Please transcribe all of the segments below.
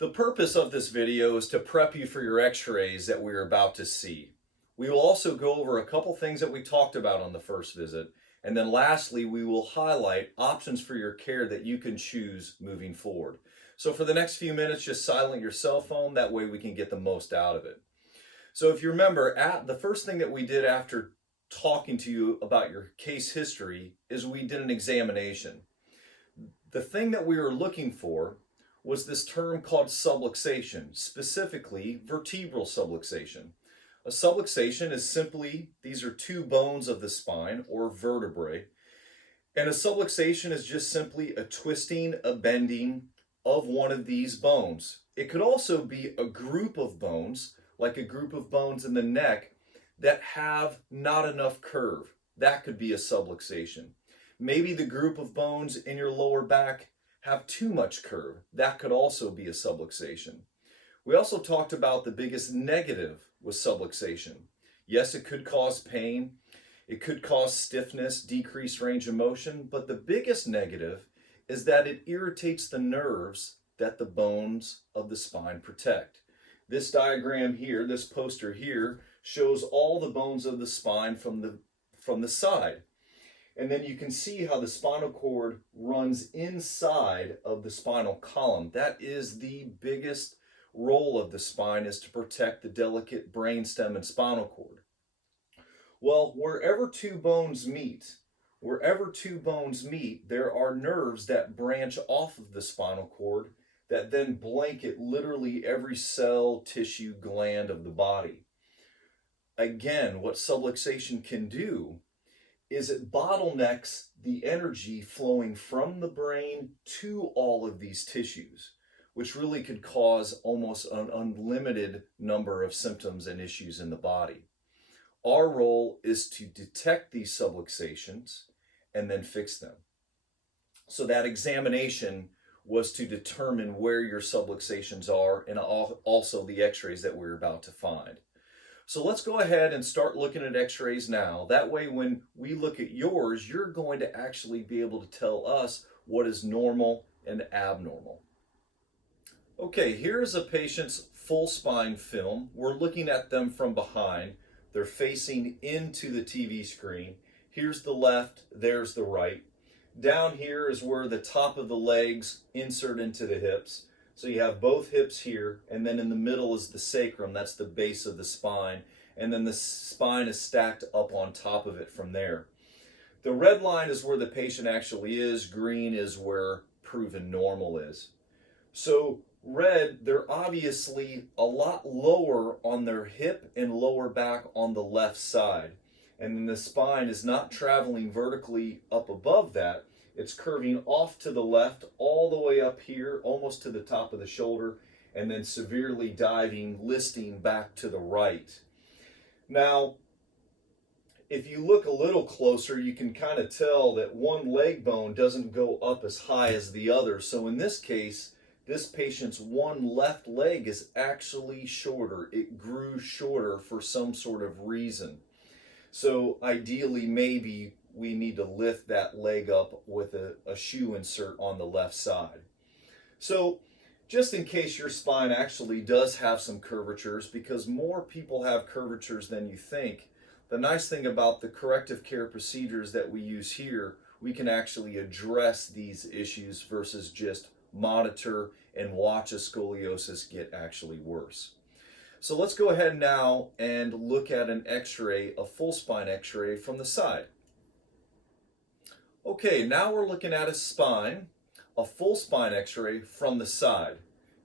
The purpose of this video is to prep you for your x-rays that we're about to see. We will also go over a couple things that we talked about on the first visit, and then lastly, we will highlight options for your care that you can choose moving forward. So for the next few minutes, just silent your cell phone, that way we can get the most out of it. So if you remember, the first thing that we did after talking to you about your case history is we did an examination. The thing that we were looking for was this term called subluxation, specifically vertebral subluxation. A subluxation is simply, these are two bones of the spine or vertebrae, and a subluxation is just simply a twisting, a bending of one of these bones. It could also be a group of bones, like a group of bones in the neck that have not enough curve. That could be a subluxation. Maybe the group of bones in your lower back have too much curve. That could also be a subluxation. We also talked about the biggest negative with subluxation. Yes, it could cause pain. It could cause stiffness, decreased range of motion, but the biggest negative is that it irritates the nerves that the bones of the spine protect. This diagram here, this poster here, shows all the bones of the spine from the side. And then you can see how the spinal cord runs inside of the spinal column. That is the biggest role of the spine, is to protect the delicate brainstem and spinal cord. Well, wherever two bones meet, there are nerves that branch off of the spinal cord that then blanket literally every cell, tissue, gland of the body. Again, what subluxation can do is it bottlenecks the energy flowing from the brain to all of these tissues, which really could cause almost an unlimited number of symptoms and issues in the body. Our role is to detect these subluxations and then fix them. So that examination was to determine where your subluxations are and also the x-rays that we're about to find. So let's go ahead and start looking at x-rays now. That way when we look at yours, you're going to actually be able to tell us what is normal and abnormal. Okay, here's a patient's full spine film. We're looking at them from behind. They're facing into the TV screen. Here's the left, there's the right. Down here is where the top of the legs insert into the hips. So you have both hips here, and then in the middle is the sacrum, that's the base of the spine, and then the spine is stacked up on top of it from there. The red line is where the patient actually is, green is where proven normal is. So red, they're obviously a lot lower on their hip and lower back on the left side, and then the spine is not traveling vertically up above that. It's curving off to the left all the way up here, almost to the top of the shoulder, and then severely diving, listing back to the right. Now, if you look a little closer, you can kind of tell that one leg bone doesn't go up as high as the other. So in this case, this patient's one left leg is actually shorter. It grew shorter for some sort of reason. So ideally, maybe we need to lift that leg up with a shoe insert on the left side. So just in case your spine actually does have some curvatures, because more people have curvatures than you think, the nice thing about the corrective care procedures that we use here, we can actually address these issues versus just monitor and watch a scoliosis get actually worse. So let's go ahead now and look at an x-ray, a full spine x-ray from the side. Okay, now we're looking at a spine, a full spine x-ray from the side.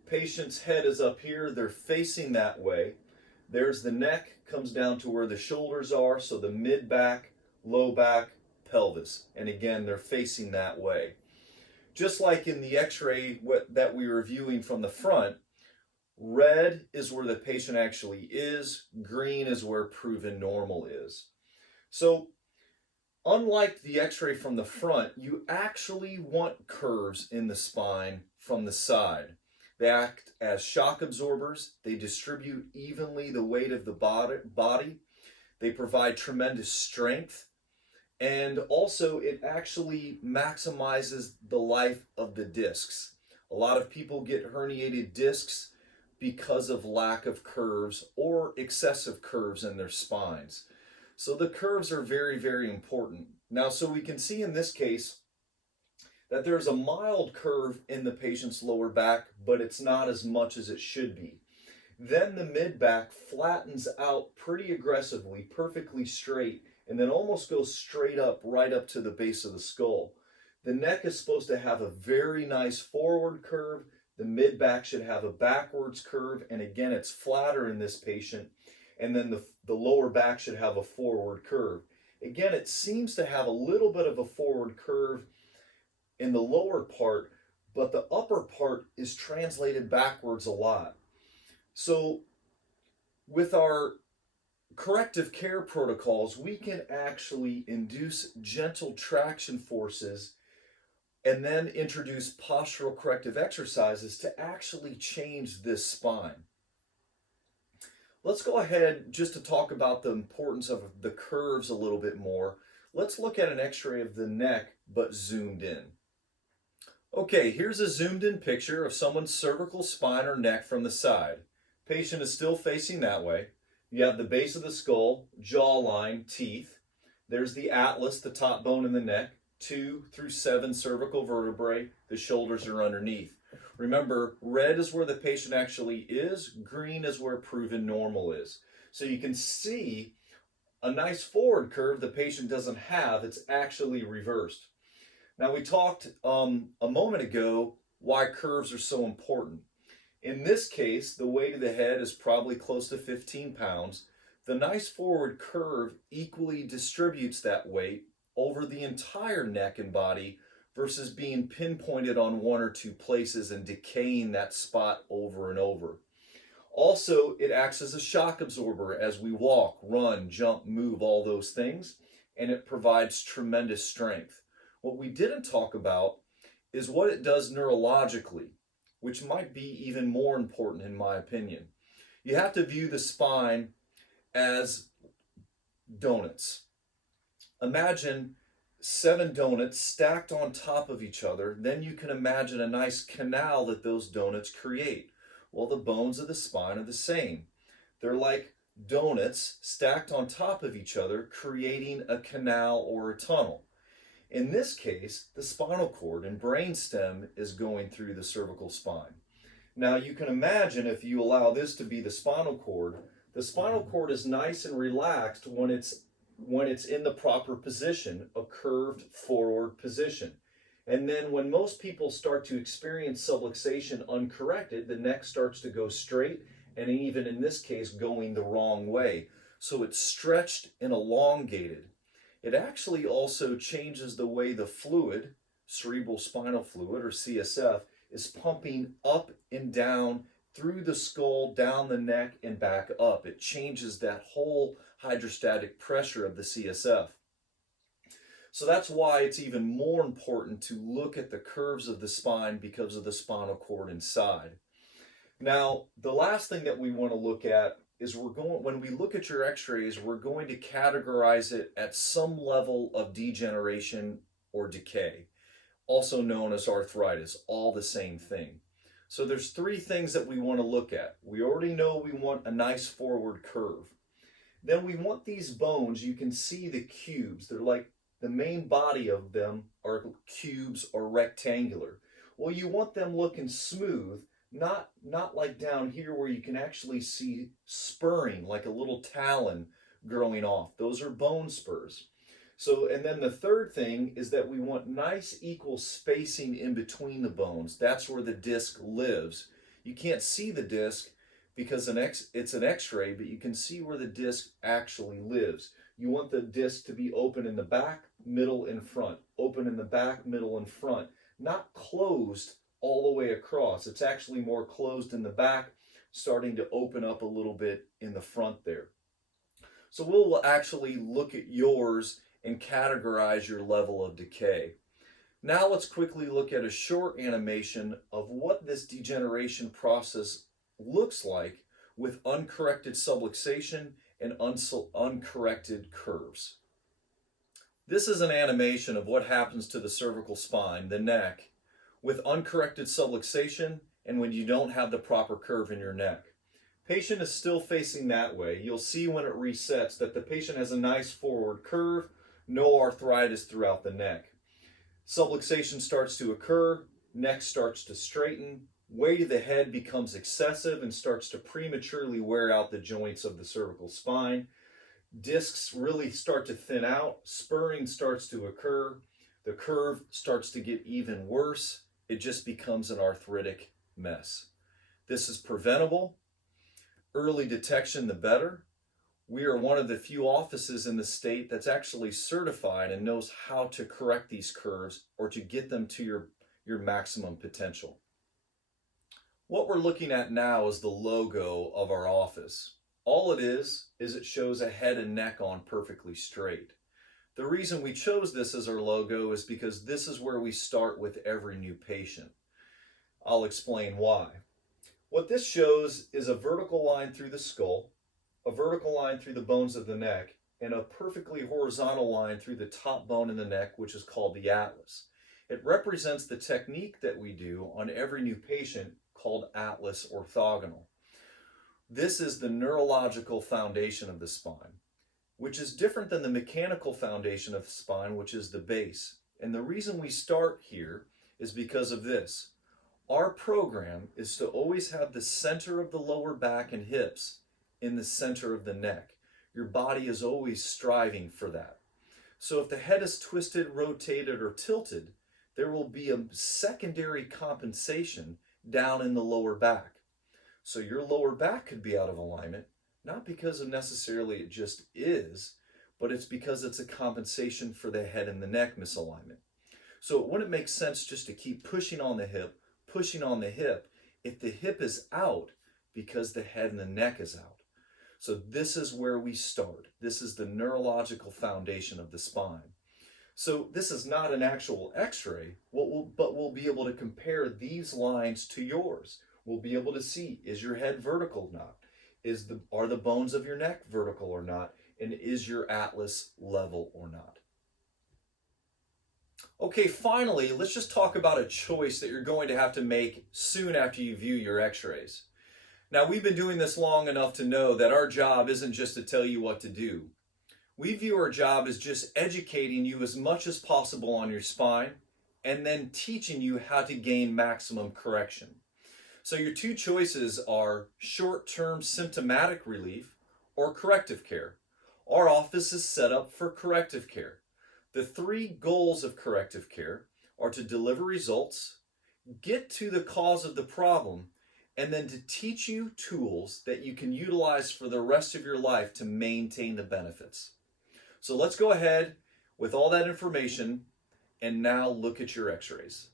Patient's head is up here, they're facing that way. There's the neck, comes down to where the shoulders are, so the mid-back, low back, pelvis. And again, they're facing that way. Just like in the x-ray that we were viewing from the front, red is where the patient actually is, green is where proven normal is. So unlike the x-ray from the front, you actually want curves in the spine from the side. They act as shock absorbers. They distribute evenly the weight of the body. They provide tremendous strength. And also, it actually maximizes the life of the discs. A lot of people get herniated discs because of lack of curves or excessive curves in their spines. So the curves are very, very important. Now, so we can see in this case that there's a mild curve in the patient's lower back, but it's not as much as it should be. Then the mid-back flattens out pretty aggressively, perfectly straight, and then almost goes straight up, right up to the base of the skull. The neck is supposed to have a very nice forward curve. The mid-back should have a backwards curve, and again, it's flatter in this patient. And then the lower back should have a forward curve. Again, it seems to have a little bit of a forward curve in the lower part, but the upper part is translated backwards a lot. So with our corrective care protocols, we can actually induce gentle traction forces and then introduce postural corrective exercises to actually change this spine. Let's go ahead just to talk about the importance of the curves a little bit more. Let's look at an x-ray of the neck, but zoomed in. Okay, here's a zoomed in picture of someone's cervical spine or neck from the side. Patient is still facing that way. You have the base of the skull, jawline, teeth. There's the atlas, the top bone in the neck, 2 through 7 cervical vertebrae. The shoulders are underneath. Remember, red is where the patient actually is, green is where proven normal is. So you can see a nice forward curve the patient doesn't have, it's actually reversed. Now we talked a moment ago why curves are so important. In this case, the weight of the head is probably close to 15 pounds. The nice forward curve equally distributes that weight over the entire neck and body versus being pinpointed on 1 or 2 places and decaying that spot over and over. Also, it acts as a shock absorber as we walk, run, jump, move, all those things, and it provides tremendous strength. What we didn't talk about is what it does neurologically, which might be even more important in my opinion. You have to view the spine as donuts. Imagine 7 donuts stacked on top of each other. Then you can imagine a nice canal that those donuts create. Well, the bones of the spine are the same. They're like donuts stacked on top of each other, creating a canal or a tunnel. In this case, the spinal cord and brainstem is going through the cervical spine. Now you can imagine if you allow this to be the spinal cord is nice and relaxed when it's in the proper position, a curved forward position. And then when most people start to experience subluxation uncorrected, the neck starts to go straight, and even in this case, going the wrong way. So it's stretched and elongated. It actually also changes the way the fluid, cerebral spinal fluid or CSF, is pumping up and down through the skull, down the neck, and back up. It changes that whole hydrostatic pressure of the CSF. So that's why it's even more important to look at the curves of the spine because of the spinal cord inside. Now, the last thing that we want to look at is when we look at your x-rays, we're going to categorize it at some level of degeneration or decay, also known as arthritis, all the same thing. So there's 3 things that we want to look at. We already know we want a nice forward curve. Then we want these bones, you can see the cubes. They're like the main body of them are cubes or rectangular. Well, you want them looking smooth, not like down here where you can actually see spurring, like a little talon growing off. Those are bone spurs. So, and then the third thing is that we want nice equal spacing in between the bones. That's where the disc lives. You can't see the disc because it's an x-ray, but you can see where the disc actually lives. You want the disc to be open in the back, middle, and front. Open in the back, middle, and front. Not closed all the way across. It's actually more closed in the back, starting to open up a little bit in the front there. So we'll actually look at yours and categorize your level of decay. Now let's quickly look at a short animation of what this degeneration process looks like with uncorrected subluxation and uncorrected curves. This is an animation of what happens to the cervical spine, the neck, with uncorrected subluxation and when you don't have the proper curve in your neck. Patient is still facing that way. You'll see when it resets that the patient has a nice forward curve, no arthritis throughout the neck. Subluxation starts to occur, neck starts to straighten, weight of the head becomes excessive and starts to prematurely wear out the joints of the cervical spine. Discs really start to thin out, spurring starts to occur, the curve starts to get even worse, it just becomes an arthritic mess. This is preventable. Early detection, the better. We are one of the few offices in the state that's actually certified and knows how to correct these curves or to get them to your maximum potential. What we're looking at now is the logo of our office. All it is it shows a head and neck on perfectly straight. The reason we chose this as our logo is because this is where we start with every new patient. I'll explain why. What this shows is a vertical line through the skull, a vertical line through the bones of the neck, and a perfectly horizontal line through the top bone in the neck, which is called the atlas. It represents the technique that we do on every new patient called atlas orthogonal. This is the neurological foundation of the spine, which is different than the mechanical foundation of the spine, which is the base. And the reason we start here is because of this. Our program is to always have the center of the lower back and hips in the center of the neck. Your body is always striving for that. So if the head is twisted, rotated, or tilted, there will be a secondary compensation down in the lower back. So your lower back could be out of alignment, not because of necessarily it just is, but it's because it's a compensation for the head and the neck misalignment. So it wouldn't make sense just to keep pushing on the hip if the hip is out because the head and the neck is out. So this is where we start. This is the neurological foundation of the spine. So this is not an actual x-ray, but we'll be able to compare these lines to yours. We'll be able to see, is your head vertical or not? Are the bones of your neck vertical or not? And is your atlas level or not? Okay, finally, let's just talk about a choice that you're going to have to make soon after you view your x-rays. Now, we've been doing this long enough to know that our job isn't just to tell you what to do. We view our job as just educating you as much as possible on your spine and then teaching you how to gain maximum correction. So your two choices are short-term symptomatic relief or corrective care. Our office is set up for corrective care. The three goals of corrective care are to deliver results, get to the cause of the problem, and then to teach you tools that you can utilize for the rest of your life to maintain the benefits. So let's go ahead with all that information and now look at your x-rays.